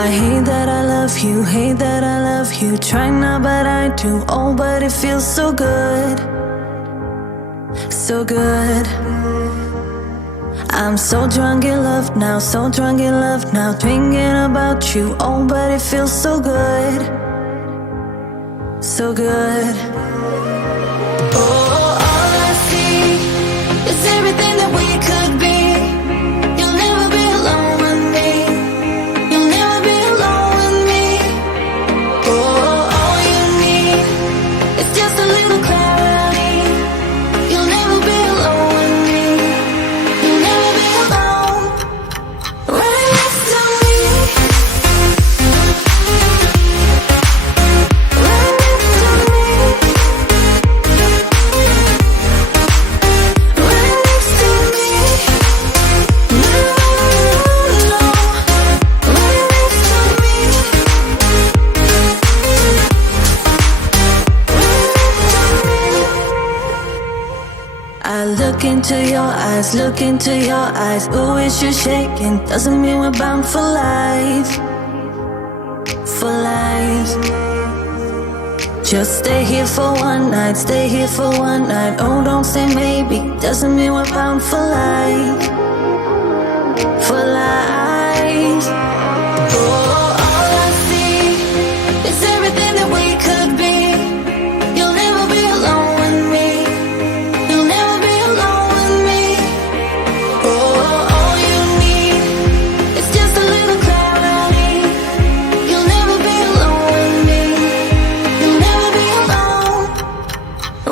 I hate that I love you, hate that I love you. Try not, but I do. Oh, but it feels so good, so good. I'm so drunk in love now, so drunk in love now. Thinking about you, oh, but it feels so good, so good. Oh, all I see is everything that we could be. You'll never be alone with me. You'll never be alone with me. Oh, all you need is just a little clarity. You'll never be alone with me. You'll never be alone. Right next to me. Right next to me. Right next to me. No, no. Right next to me. I look into your eyes, look into your eyes. Ooh, it's you shaking. Doesn't mean we're bound for life, for life. Just stay here for one night, stay here for one night. Oh, don't say maybe. Doesn't mean we're bound for life, for life. Oh, all I see is everything that we could be. You'll never be alone with me. You'll never be alone with me. Oh, all you need is just a little clarity. You'll never be alone with me. You'll never be alone.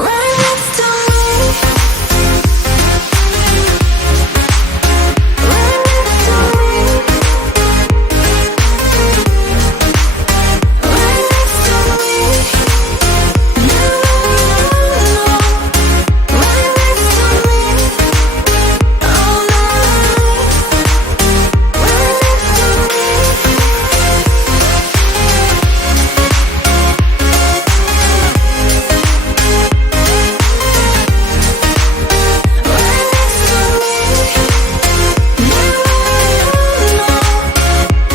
Right next to me. Right next to me. Right next to me. No, no. Right next to me. All night. Right next to me. Right next to me. No, no.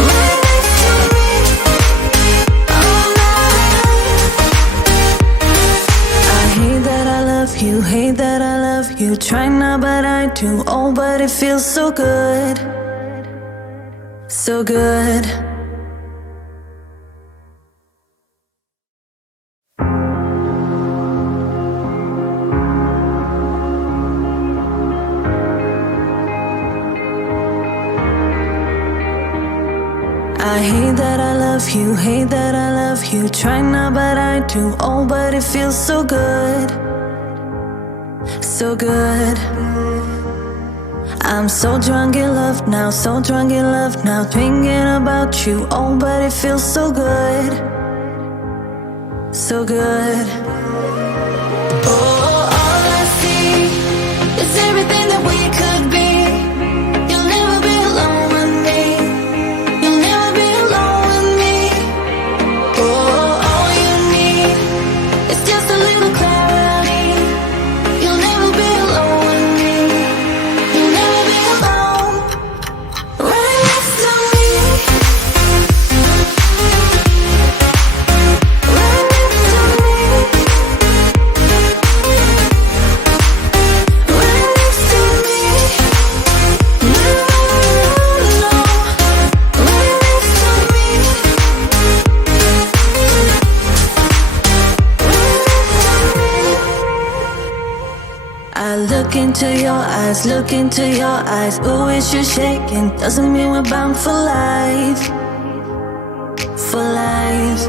Right next to me. All night. I hate that I love you, hate that I love you. Try not, but I do. Oh, but it feels so good, so good. I hate that I love you, hate that I love you. Try not, but I do. Oh, but it feels so good, so good. I'm so drunk in love now, so drunk in love now. Thinking about you, oh, but it feels so good, so good. Oh, all I see is everything that we could be. You'll never be alone with me. You'll never be alone with me. Oh, all you need is just a little clarity. You'll never be alone with me. You'll never be alone. Right next to me. Right next to me. Right next to me. No, no. Right next to me. Right next to me. I look into your eyes, look into your eyes. Ooh, it's you shaking. Doesn't mean we're bound for life, for life.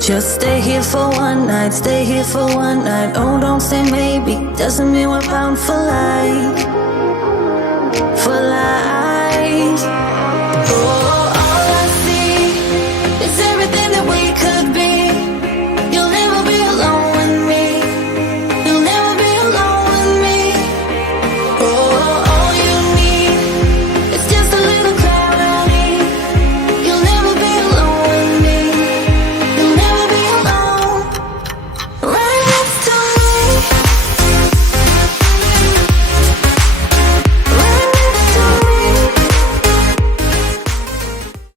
Just stay here for one night, stay here for one night. Oh, don't say maybe. Doesn't mean we're bound for life, for life.